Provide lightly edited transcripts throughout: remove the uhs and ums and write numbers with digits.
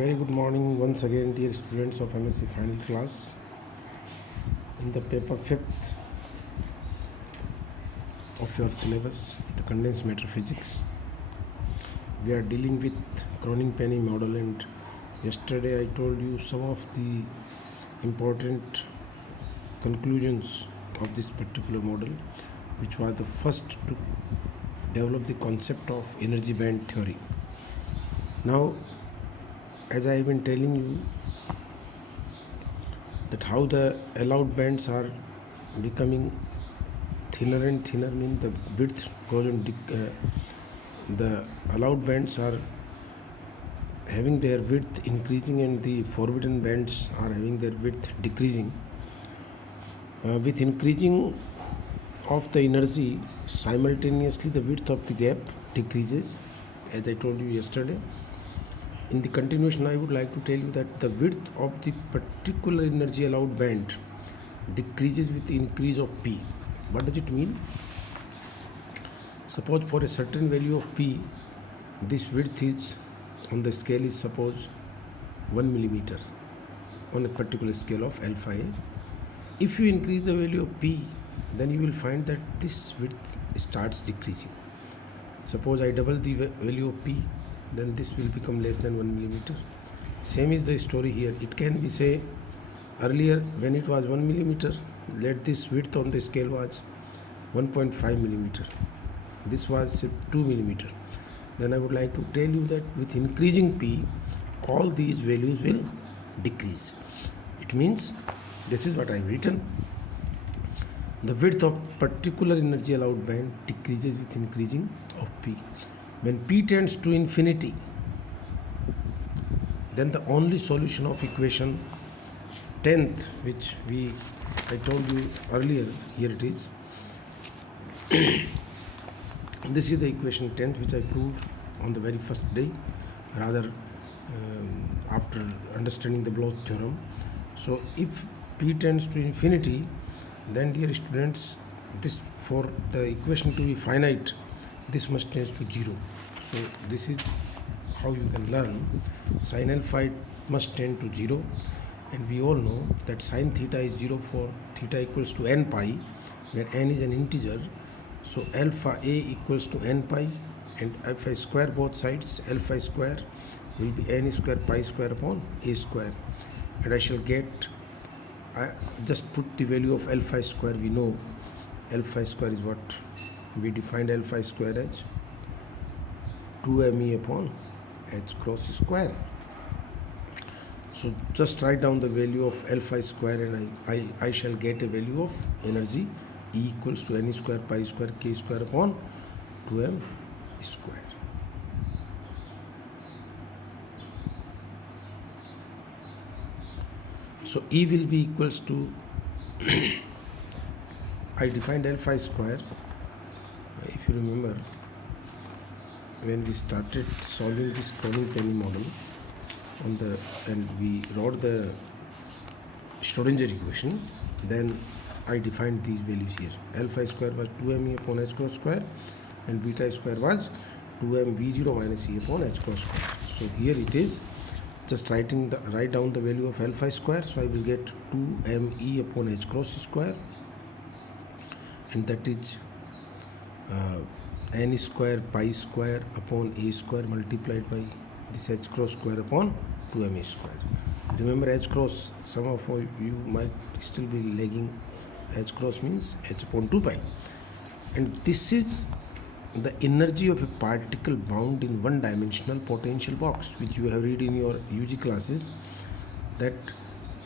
Very good morning once again, dear students of MSc final class. In the paper 5th of your syllabus, the condensed matter physics, we are dealing with Cronin-Penny model, and yesterday I told you some of the important conclusions of this particular model, which was the first to develop the concept of energy band theory. Now, as I have been telling you that how the allowed bands are becoming thinner and thinner, means the width goes on the allowed bands are having their width increasing and the forbidden bands are having their width decreasing. With increasing of the energy, simultaneously the width of the gap decreases, as I told you yesterday. In the continuation, I would like to tell you that the width of the particular energy allowed band decreases with increase of P. What does it mean? Suppose for a certain value of P, this width is on the scale is suppose 1 millimeter on a particular scale of alpha A. If you increase the value of P, then you will find that this width starts decreasing. Suppose I double the value of P, then this will become less than 1 millimeter. Same is the story here. It can be, say, earlier when it was 1 millimeter, let this width on the scale was 1.5 millimeter. This was 2 millimeter. Then I would like to tell you that with increasing P, all these values will decrease. It means, this is what I have written. The width of particular energy allowed band decreases with increasing of P. When P tends to infinity, then the only solution of equation 10th, which I told you earlier, here it is. This is the equation 10th, which I proved on the very first day, rather after understanding the Bloch theorem. So if P tends to infinity, then dear students, this for the equation to be finite, this must tend to 0. So this is how you can learn. Sin alpha must tend to 0, and we all know that sin theta is 0 for theta equals to n pi, where n is an integer. So alpha a equals to n pi, and if I square both sides, alpha square will be n square pi square upon a square, and I shall get, I just put the value of alpha square. We know alpha square is what we defined alpha square as 2me upon h cross square. So just write down the value of alpha square, and I shall get a value of energy E equals to n square pi square k square upon 2m square. So E will be equals to I defined alpha square. If you remember, when we started solving this Cronin-Penny model and we wrote the Schrodinger equation, then I defined these values here. Alpha square was 2me upon h cross square, and beta square was 2m v0 minus e upon h cross square. So here it is. Just write down the value of alpha square. So I will get 2me upon h cross square, and that is n square pi square upon a square multiplied by this h cross square upon 2m square. Remember h cross, some of you might still be lagging. H cross means h upon 2 pi, and this is the energy of a particle bound in one-dimensional potential box, which you have read in your UG classes, that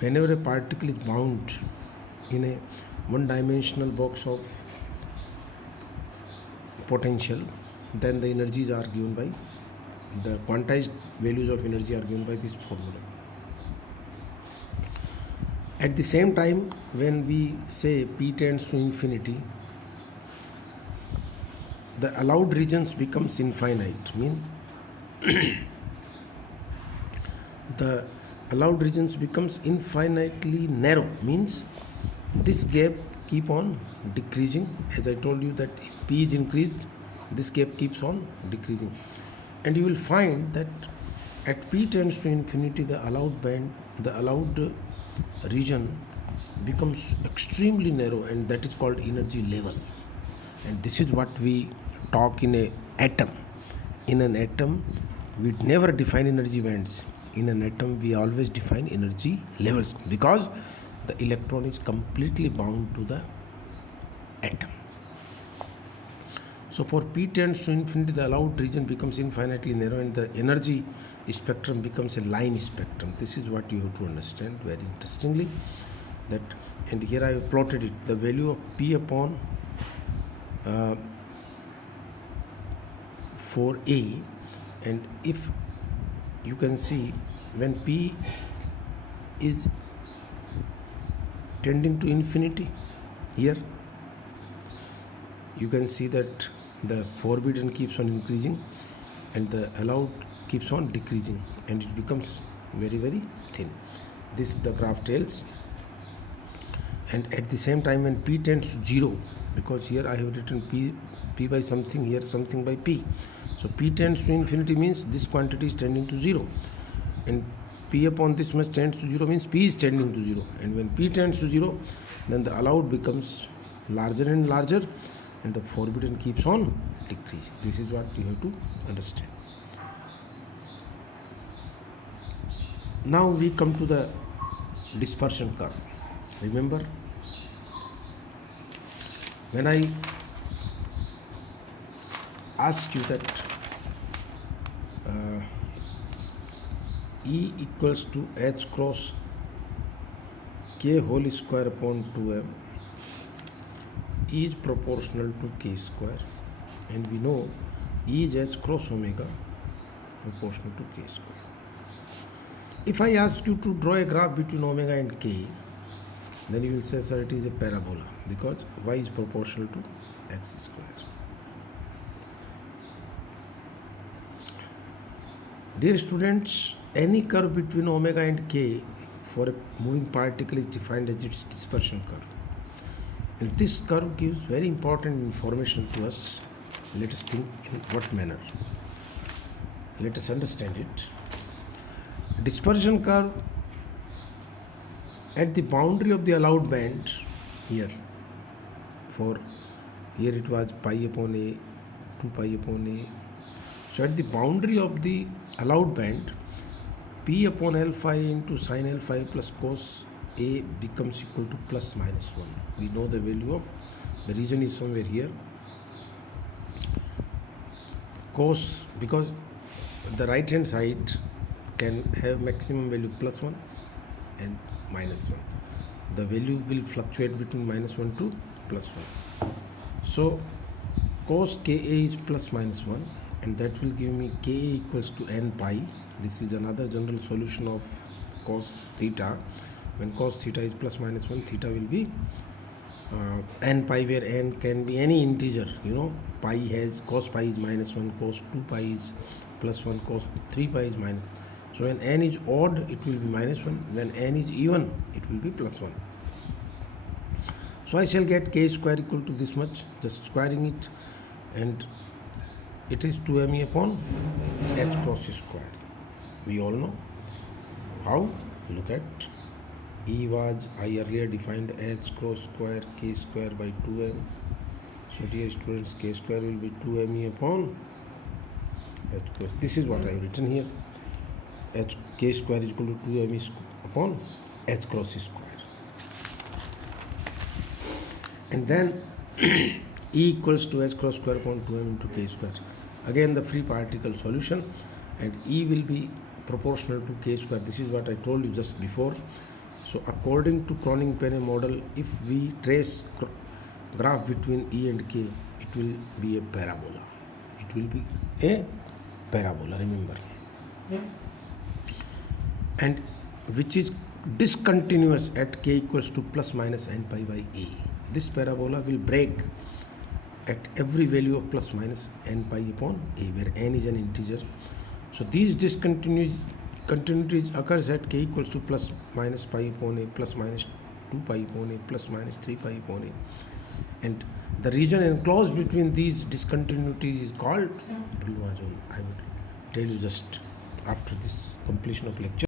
whenever a particle is bound in a one-dimensional box of potential, then the energies are given by the quantized values of energy are given by this formula. At the same time, when we say P tends to infinity, the allowed regions becomes infinite. Mean the allowed regions becomes infinitely narrow. Means this gap keep on decreasing. As I told you that if P is increased, this gap keeps on decreasing, and you will find that At p tends to infinity, the allowed region becomes extremely narrow, and that is called energy level. And this is what we talk in a atom. In an atom, we never define energy bands. In an atom, we always define energy levels because the electron is completely bound to the atom. So for p tends to infinity, the allowed region becomes infinitely narrow, and the energy spectrum becomes a line spectrum. This is what you have to understand very interestingly. That, and here I have plotted it. The value of p upon 4a, and if you can see, when p is tending to infinity, here you can see that the forbidden keeps on increasing and the allowed keeps on decreasing, and it becomes very, very thin. This the graph tells. And at the same time, when p tends to 0, because here I have written p by something, here something by p, so p tends to infinity means this quantity is tending to 0, and p upon this much tends to 0 means p is tending to 0. And when p tends to 0, then the allowed becomes larger and larger, and the forbidden keeps on decreasing. This is what you have to understand. Now we come to the dispersion curve. Remember, when I ask you that E equals to h cross k whole square upon 2m is proportional to k square, and we know E is h cross omega proportional to k square. If I ask you to draw a graph between omega and k, then you will say, sir, it is a parabola because y is proportional to x square. Dear students, any curve between omega and k for a moving particle is defined as its dispersion curve. And this curve gives very important information to us. Let us think in what manner. Let us understand it. Dispersion curve at the boundary of the allowed band, here it was pi upon a, 2 pi upon a. So at the boundary of the allowed band, p upon l phi into sin l phi plus cos a becomes equal to plus minus 1. We know the value of the region is somewhere here. Cos, because the right hand side can have maximum value plus 1 and minus 1. The value will fluctuate between minus 1 to plus 1. So cos Ka is plus minus 1, and that will give me Ka equals to n pi. This is another general solution of cos theta. When cos theta is plus minus 1, theta will be n pi, where n can be any integer. You know, pi has, cos pi is minus 1, cos 2 pi is plus 1, cos 3 pi is minus. So when n is odd, it will be minus 1. When n is even, it will be plus 1. So I shall get k square equal to this much, just squaring it, and it is 2me upon h cross square. We all know how. Look at E was, I earlier defined h cross square k square by 2m. So dear students, k square will be 2me upon h square. This is what I have written here. K square is equal to 2me upon h cross square. And then E equals to h cross square upon 2m into k square. Again the free particle solution, and E will be proportional to k square. This is what I told you just before. So according to Kronig-Penney model, if we trace graph between E and k, it will be a parabola. It will be a parabola, remember. And which is discontinuous at k equals to plus minus n pi by a. This parabola will break at every value of plus minus n pi upon a, where n is an integer. So these continuities occurs at k equals to plus minus pi upon a, plus minus 2 pi upon a, plus minus 3 pi upon a. And the region enclosed between these discontinuities is called Brillouin zone. I would tell you just after this completion of lecture.